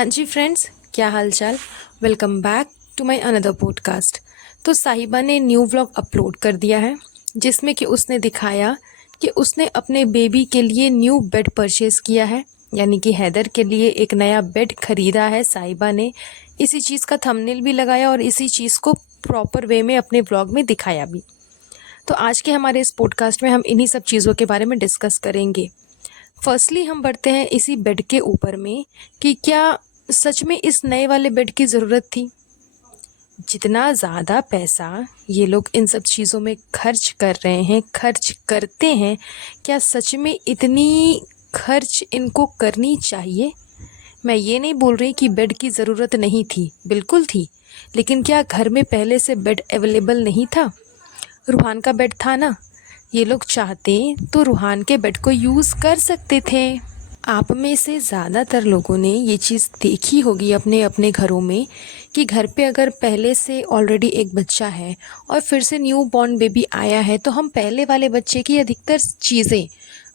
हाँ जी फ्रेंड्स, क्या हाल चाल। Welcome back to my another podcast. तो साहिबा ने न्यू व्लॉग अपलोड कर दिया है जिसमें कि उसने दिखाया कि उसने अपने बेबी के लिए न्यू बेड परचेज किया है, यानी कि हैदर के लिए एक नया बेड खरीदा है साहिबा ने। इसी चीज़ का थंबनेल भी लगाया और इसी चीज़ को प्रॉपर वे में अपने व्लॉग में दिखाया भी। तो आज के हमारे इस पॉडकास्ट में हम इन्हीं सब चीज़ों के बारे में डिस्कस करेंगे। फर्स्टली हम बढ़ते हैं इसी बेड के ऊपर में कि क्या सच में इस नए वाले बेड की ज़रूरत थी। जितना ज़्यादा पैसा ये लोग इन सब चीज़ों में खर्च कर रहे हैं, खर्च करते हैं, क्या सच में इतनी खर्च इनको करनी चाहिए। मैं ये नहीं बोल रही कि बेड की ज़रूरत नहीं थी, बिल्कुल थी, लेकिन क्या घर में पहले से बेड अवेलेबल नहीं था। रूहान का बेड था ना, ये लोग चाहते तो रूहान के बेड को यूज़ कर सकते थे। आप में से ज़्यादातर लोगों ने ये चीज़ देखी होगी अपने अपने घरों में कि घर पे अगर पहले से ऑलरेडी एक बच्चा है और फिर से न्यू बॉर्न बेबी आया है तो हम पहले वाले बच्चे की अधिकतर चीज़ें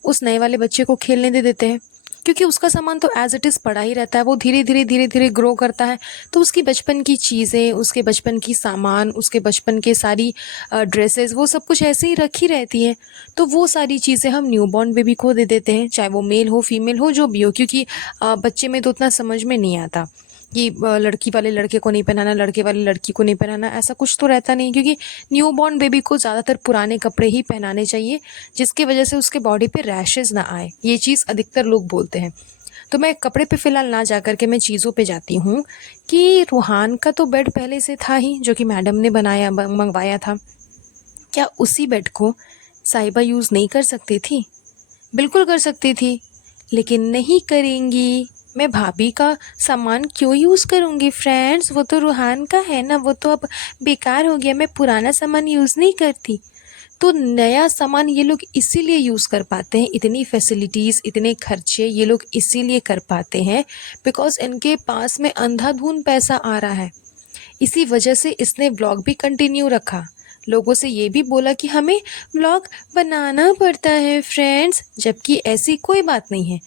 उस नए वाले बच्चे को खेलने दे देते हैं, क्योंकि उसका सामान तो एज इट इज़ पड़ा ही रहता है। वो धीरे धीरे ग्रो करता है, तो उसकी बचपन की चीज़ें, उसके बचपन की सामान, उसके बचपन के सारी ड्रेसेस, वो सब कुछ ऐसे ही रखी रहती है। तो वो सारी चीज़ें हम न्यूबॉर्न बेबी को दे देते हैं, चाहे वो मेल हो फीमेल हो जो भी हो, क्योंकि बच्चे में तो उतना समझ में नहीं आता कि लड़की वाले लड़के को नहीं पहनाना, लड़के वाले लड़की को नहीं पहनाना, ऐसा कुछ तो रहता नहीं। क्योंकि न्यूबॉर्न बेबी को ज़्यादातर पुराने कपड़े ही पहनाने चाहिए, जिसकी वजह से उसके बॉडी पे रैशेज़ ना आए। ये चीज़ अधिकतर लोग बोलते हैं। तो मैं कपड़े पे फ़िलहाल ना जा कर के मैं चीज़ों पे जाती हूँ कि रूहान का तो बेड पहले से था ही, जो कि मैडम ने मंगवाया था। क्या उसी बेड को साहिबा यूज़ नहीं कर सकती थी? बिल्कुल कर सकती थी, लेकिन नहीं करेंगी। मैं भाभी का सामान क्यों यूज़ करूँगी फ्रेंड्स, वो तो रूहान का है ना, वो तो अब बेकार हो गया। मैं पुराना सामान यूज़ नहीं करती। तो नया सामान ये लोग इसीलिए यूज़ कर पाते हैं, इतनी फैसिलिटीज़, इतने खर्चे ये लोग इसीलिए कर पाते हैं बिकॉज़ इनके पास में अंधाधुंध पैसा आ रहा है। इसी वजह से इसने व्लॉग भी कंटिन्यू रखा। लोगों से ये भी बोला कि हमें व्लॉग बनाना पड़ता है फ्रेंड्स, जबकि ऐसी कोई बात नहीं है।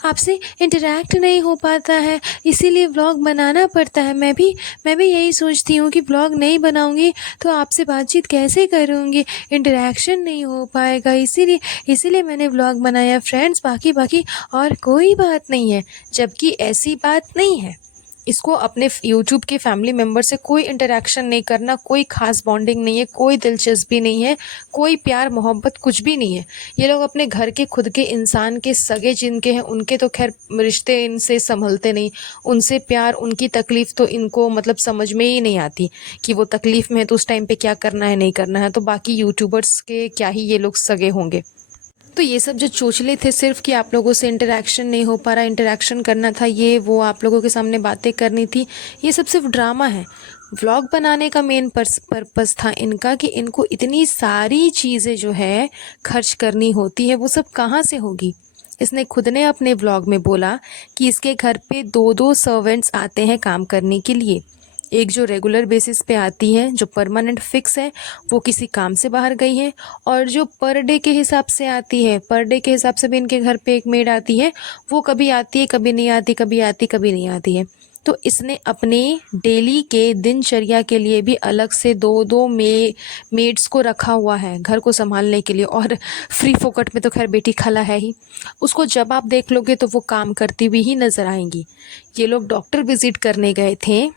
आपसे इंटरैक्ट नहीं हो पाता है, इसीलिए व्लॉग बनाना पड़ता है। मैं भी यही सोचती हूँ कि व्लॉग नहीं बनाऊँगी तो आपसे बातचीत कैसे करूँगी, इंटरैक्शन नहीं हो पाएगा, इसीलिए मैंने व्लॉग बनाया फ्रेंड्स, बाकी और कोई बात नहीं है। जबकि ऐसी बात नहीं है। इसको अपने यूट्यूब के फैमिली मेम्बर से कोई इंटरेक्शन नहीं करना, कोई ख़ास बॉन्डिंग नहीं है, कोई दिलचस्पी नहीं है, कोई प्यार मोहब्बत कुछ भी नहीं है। ये लोग अपने घर के खुद के इंसान के सगे जिनके हैं उनके तो खैर रिश्ते इनसे संभलते नहीं, उनसे प्यार, उनकी तकलीफ़ तो इनको मतलब समझ में ही नहीं आती कि वो तकलीफ़ में है तो उस टाइम पे क्या करना है नहीं करना है। तो बाकी यूट्यूबर्स के क्या ही ये लोग सगे होंगे। तो ये सब जो चोचले थे सिर्फ़ कि आप लोगों से इंटरेक्शन नहीं हो पा रहा, इंटरेक्शन करना था, ये वो आप लोगों के सामने बातें करनी थी, ये सब सिर्फ ड्रामा है। व्लॉग बनाने का मेन पर्पस था इनका कि इनको इतनी सारी चीज़ें जो है खर्च करनी होती है, वो सब कहाँ से होगी। इसने खुद ने अपने व्लॉग में बोला कि इसके घर पे 2-2 सर्वेंट्स आते हैं काम करने के लिए। एक जो रेगुलर बेसिस पे आती है, जो परमानेंट फिक्स है, वो किसी काम से बाहर गई है, और जो पर डे के हिसाब से आती है, पर डे के हिसाब से भी इनके घर पे एक मेड आती है, वो कभी आती है कभी नहीं आती, कभी आती कभी नहीं आती है। तो इसने अपने डेली के दिनचर्या के लिए भी अलग से 2-2 मेड्स को रखा हुआ है घर को संभालने के लिए। और फ्री फोकट में तो खैर बेटी खाला है ही, उसको जब आप देख लोगे तो वो काम करती हुई ही नज़र आएंगी। ये लोग डॉक्टर विजिट करने गए थे,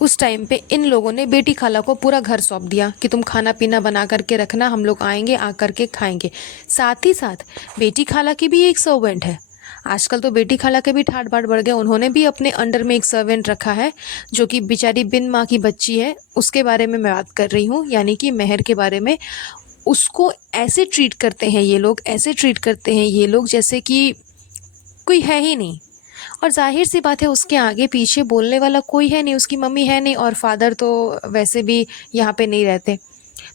उस टाइम पे इन लोगों ने बेटी खाला को पूरा घर सौंप दिया कि तुम खाना पीना बना करके रखना, हम लोग आएंगे आ करके खाएंगे। साथ ही साथ बेटी खाला की भी एक सर्वेंट है। आजकल तो बेटी खाला के भी ठाट बाट बढ़ गए, उन्होंने भी अपने अंडर में एक सर्वेंट रखा है जो कि बेचारी बिन माँ की बच्ची है। उसके बारे में मैं बात कर रही हूँ, यानी कि मेहर के बारे में। उसको ऐसे ट्रीट करते हैं ये लोग, ऐसे ट्रीट करते हैं ये लोग जैसे कि कोई है ही नहीं। और ज़ाहिर सी बात है उसके आगे पीछे बोलने वाला कोई है नहीं, उसकी मम्मी है नहीं और फादर तो वैसे भी यहाँ पे नहीं रहते।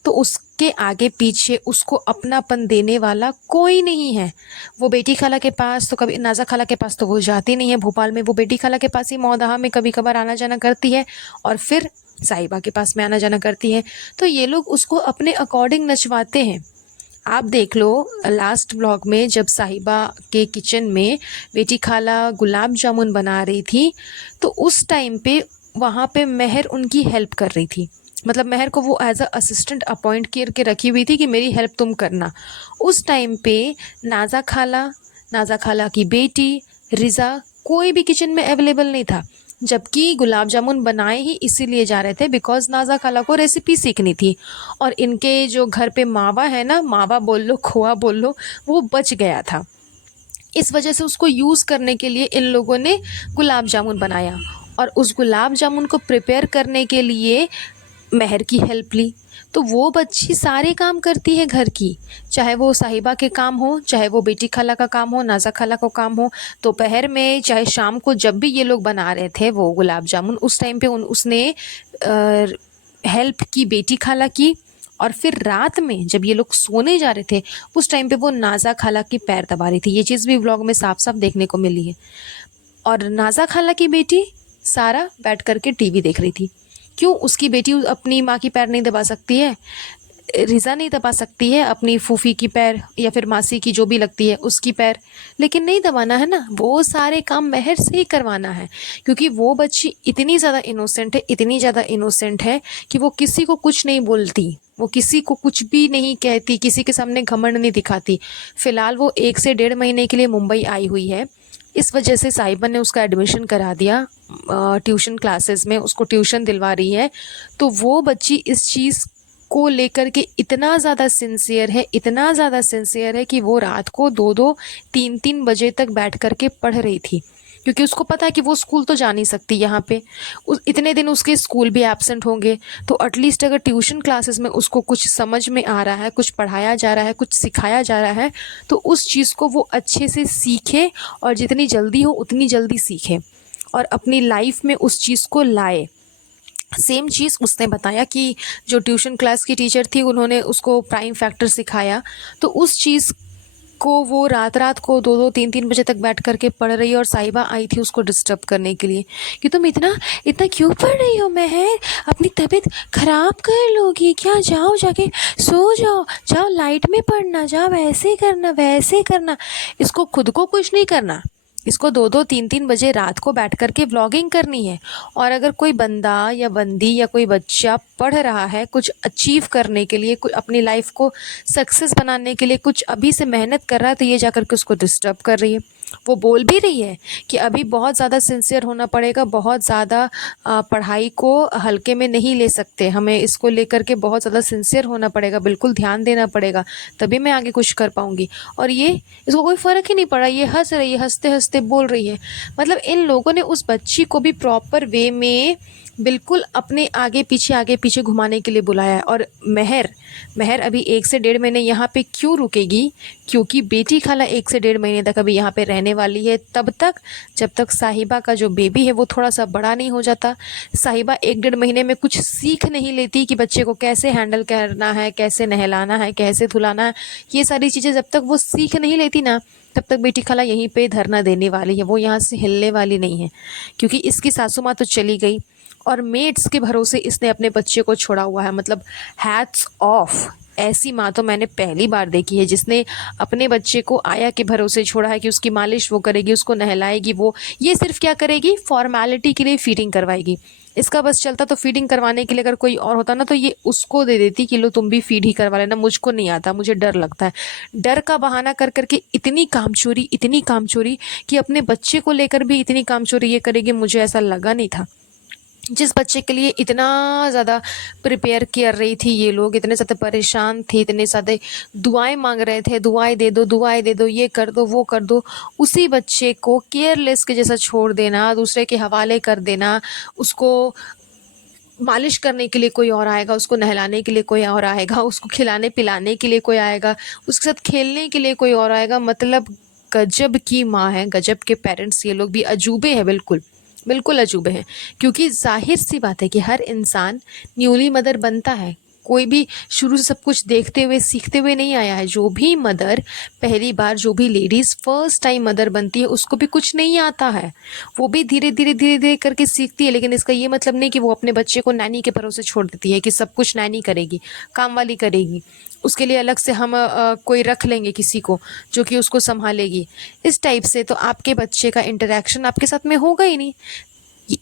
तो उसके आगे पीछे उसको अपनापन देने वाला कोई नहीं है। वो बेटी खाला के पास तो कभी, नाज़ा खाला के पास तो वो जाती नहीं है भोपाल में, वो बेटी खाला के पास ही मौदहा में कभी कभार आना जाना करती है, और फिर साहिबा के पास में आना जाना करती है। तो ये लोग उसको अपने अकॉर्डिंग नचवाते हैं। आप देख लो, लास्ट ब्लॉग में जब साहिबा के किचन में बेटी खाला गुलाब जामुन बना रही थी, तो उस टाइम पे वहाँ पे महर उनकी हेल्प कर रही थी। मतलब महर को वो एज अ असिस्टेंट अपॉइंट करके रखी हुई थी कि मेरी हेल्प तुम करना। उस टाइम पे नाज़ा खाला, नाज़ा खाला की बेटी, रिज़ा, कोई भी किचन में अवेलेबल नहीं था। जबकि गुलाब जामुन बनाए ही इसीलिए जा रहे थे बिकॉज़ नाज़ा खाला को रेसिपी सीखनी थी। और इनके जो घर पे मावा है ना, मावा बोल लो, खोआ बोल लो, वो बच गया था। इस वजह से उसको यूज़ करने के लिए इन लोगों ने गुलाब जामुन बनाया, और उस गुलाब जामुन को प्रिपेयर करने के लिए महर की हेल्प ली। तो वो बच्ची सारे काम करती है घर की, चाहे वो साहिबा के काम हो, चाहे वो बेटी खाला का काम हो, नाज़ा खाला का काम हो। दोपहर में चाहे शाम को जब भी ये लोग बना रहे थे वो गुलाब जामुन, उस टाइम पे उसने हेल्प की, बेटी खाला की। और फिर रात में जब ये लोग सोने जा रहे थे, उस टाइम पे वो नाज़ा खाला की पैर दबा रही थी। ये चीज़ भी व्लॉग में साफ साफ देखने को मिली है। और नाज़ा खाला की बेटी सारा बैठ कर के टीवी देख रही थी। क्यों उसकी बेटी अपनी माँ की पैर नहीं दबा सकती है? रिज़ा नहीं दबा सकती है अपनी फूफी की पैर, या फिर मासी की जो भी लगती है उसकी पैर? लेकिन नहीं दबाना है ना, वो सारे काम महर से ही करवाना है। क्योंकि वो बच्ची इतनी ज़्यादा इनोसेंट है, इतनी ज़्यादा इनोसेंट है कि वो किसी को कुछ नहीं बोलती, वो किसी को कुछ भी नहीं कहती, किसी के सामने घमंड नहीं दिखाती। फ़िलहाल वो 1 से 1.5 महीने के लिए मुंबई आई हुई है। इस वजह से साहिबा ने उसका एडमिशन करा दिया ट्यूशन क्लासेस में, उसको ट्यूशन दिलवा रही है। तो वो बच्ची इस चीज़ को लेकर के इतना ज़्यादा सिंसियर है, इतना ज़्यादा सिंसियर है कि वो रात को 2-2 3-3 बजे तक बैठ कर के पढ़ रही थी। क्योंकि उसको पता है कि वो स्कूल तो जा नहीं सकती यहाँ पे, उस इतने दिन उसके स्कूल भी एब्सेंट होंगे। तो एटलीस्ट अगर ट्यूशन क्लासेस में उसको कुछ समझ में आ रहा है, कुछ पढ़ाया जा रहा है, कुछ सिखाया जा रहा है, तो उस चीज़ को वो अच्छे से सीखे, और जितनी जल्दी हो उतनी जल्दी सीखे और अपनी लाइफ में उस चीज़ को लाए। सेम चीज़ उसने बताया कि जो ट्यूशन क्लास की टीचर थी उन्होंने उसको प्राइम फैक्टर सिखाया, तो उस चीज़ को वो रात-रात को 2-2 3-3 बजे तक बैठ कर के पढ़ रही है। और साहिबा आई थी उसको डिस्टर्ब करने के लिए कि तुम इतना इतना क्यों पढ़ रही हो महर? अपनी तबीयत ख़राब कर लोगी क्या? जाओ जाके सो जाओ, जाओ लाइट में पढ़ना, जाओ ऐसे करना वैसे करना। इसको खुद को कुछ नहीं करना, इसको 2-2 3-3 बजे रात को बैठ कर के व्लॉगिंग करनी है। और अगर कोई बंदा या बंदी या कोई बच्चा पढ़ रहा है कुछ अचीव करने के लिए, कुछ अपनी लाइफ को सक्सेस बनाने के लिए कुछ अभी से मेहनत कर रहा है, तो ये जाकर के उसको डिस्टर्ब कर रही है। वो बोल भी रही है कि अभी बहुत ज़्यादा सिंसियर होना पड़ेगा, बहुत ज़्यादा पढ़ाई को हल्के में नहीं ले सकते, हमें इसको लेकर के बहुत ज़्यादा सिंसियर होना पड़ेगा, बिल्कुल ध्यान देना पड़ेगा, तभी मैं आगे कुछ कर पाऊँगी। और ये इसको कोई फ़र्क ही नहीं पड़ा, ये हँस रही है, हँसते-हँसते बोल रही है। मतलब इन लोगों ने उस बच्ची को भी प्रॉपर वे में बिल्कुल अपने आगे पीछे घुमाने के लिए बुलाया है। और महर अभी 1 से 1.5 महीने यहाँ पे क्यों रुकेगी? क्योंकि बेटी खाला 1 से 1.5 महीने तक अभी यहाँ पे रहने वाली है, तब तक जब तक साहिबा का जो बेबी है वो थोड़ा सा बड़ा नहीं हो जाता। साहिबा 1-1.5 महीने में कुछ सीख नहीं लेती कि बच्चे को कैसे हैंडल करना है, कैसे नहलाना है, कैसे धुलाना है। ये सारी चीज़ें जब तक वो सीख नहीं लेती ना, तब तक बेटी खाला यहीं पे धरना देने वाली है, वो यहाँ से हिलने वाली नहीं है। क्योंकि इसकी सासू माँ तो चली गई और मेड्स के भरोसे इसने अपने बच्चे को छोड़ा हुआ है। मतलब हैट्स ऑफ, ऐसी माँ तो मैंने पहली बार देखी है जिसने अपने बच्चे को आया के भरोसे छोड़ा है कि उसकी मालिश वो करेगी, उसको नहलाएगी। वो ये सिर्फ क्या करेगी, फॉर्मेलिटी के लिए फीडिंग करवाएगी। इसका बस चलता तो फीडिंग करवाने के लिए अगर कोई और होता ना, तो ये उसको दे देती कि लो तुम भी फीड ही करवा लेना, मुझको नहीं आता, मुझे डर लगता है। डर का बहाना कर करके इतनी कामचोरी कि अपने बच्चे को लेकर भी इतनी कामचोरी ये करेगी, मुझे ऐसा लगा नहीं था। जिस बच्चे के लिए इतना ज़्यादा प्रिपेयर कर रही थी ये लोग, इतने ज़्यादा परेशान थे, इतने ज़्यादा दुआएं मांग रहे थे, दुआएं दे दो, ये कर दो वो कर दो, उसी बच्चे को केयरलेस के जैसा छोड़ देना, दूसरे के हवाले कर देना। उसको मालिश करने के लिए कोई और आएगा, उसको नहलाने के लिए कोई और आएगा, उसको खिलाने पिलाने के लिए कोई आएगा, उसके साथ खेलने के लिए कोई और आएगा। मतलब गजब की माँ है, गजब के पेरेंट्स ये लोग भी अजूबे हैं, बिल्कुल अजूबे हैं। क्योंकि ज़ाहिर सी बात है कि हर इंसान न्यूली मदर बनता है, कोई भी शुरू से सब कुछ देखते हुए सीखते हुए नहीं आया है। जो भी मदर पहली बार, जो भी लेडीज़ फर्स्ट टाइम मदर बनती है, उसको भी कुछ नहीं आता है। वो भी धीरे धीरे करके सीखती है। लेकिन इसका ये मतलब नहीं कि वो अपने बच्चे को नैनी के भरोसे छोड़ देती है कि सब कुछ नैनी करेगी, काम वाली करेगी। उसके लिए अलग से हम कोई रख लेंगे किसी को जो कि उसको संभालेगी। इस टाइप से तो आपके बच्चे का इंटरेक्शन आपके साथ में होगा ही नहीं।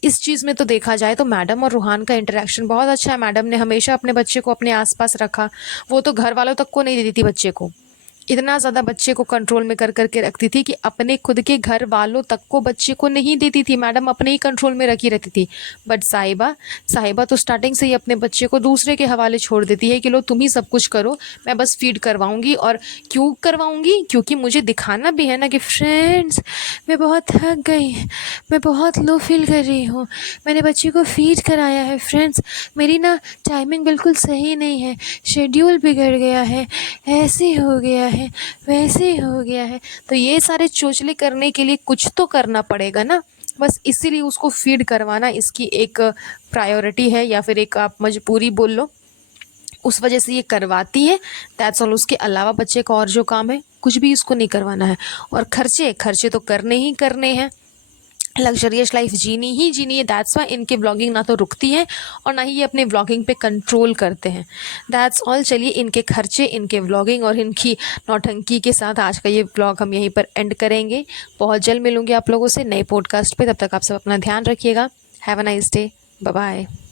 इस चीज़ में तो देखा जाए तो मैडम और रूहान का इंटरेक्शन बहुत अच्छा है। मैडम ने हमेशा अपने बच्चे को अपने आसपास रखा। वो तो घर वालों तक को नहीं देती थी बच्चे को। इतना ज़्यादा बच्चे को कंट्रोल में कर के रखती थी कि अपने खुद के घर वालों तक को बच्चे को नहीं देती थी। मैडम अपने ही कंट्रोल में रखी रहती थी। बट साहिबा साहिबा तो स्टार्टिंग से ही अपने बच्चे को दूसरे के हवाले छोड़ देती है कि लो तुम ही सब कुछ करो, मैं बस फीड करवाऊंगी। और क्यों करवाऊंगी? क्योंकि मुझे दिखाना भी है ना कि फ्रेंड्स, मैं बहुत थक गई, मैं बहुत लो फील कर रही हूँ, मैंने बच्चे को फीड कराया है फ्रेंड्स, मेरी ना टाइमिंग बिल्कुल सही नहीं है, शेड्यूल बिगड़ गया है, ऐसे हो गया है, वैसे हो गया है। तो ये सारे चोचले करने के लिए कुछ तो करना पड़ेगा ना। बस इसीलिए उसको फीड करवाना इसकी एक प्रायोरिटी है, या फिर एक आप मजबूरी बोल लो। उस वजह से ये करवाती है, दैट्स ऑल। उसके अलावा बच्चे का और जो काम है कुछ भी इसको नहीं करवाना है। और खर्चे खर्चे तो करने ही करने हैं। लग्जरियस लाइफ जीनी ही जीनी है। दैट्स वाई इनके व्लॉगिंग ना तो रुकती है और ना ही ये अपने व्लॉगिंग पे कंट्रोल करते हैं। That's all. चलिए, इनके खर्चे, इनके व्लॉगिंग और इनकी नौटंकी के साथ आज का ये व्लॉग हम यहीं पर एंड करेंगे। बहुत जल्द मिलूंगी आप लोगों से नए पॉडकास्ट पे। तब तक आप सब अपना ध्यान रखिएगा। Have a nice day. Bye bye.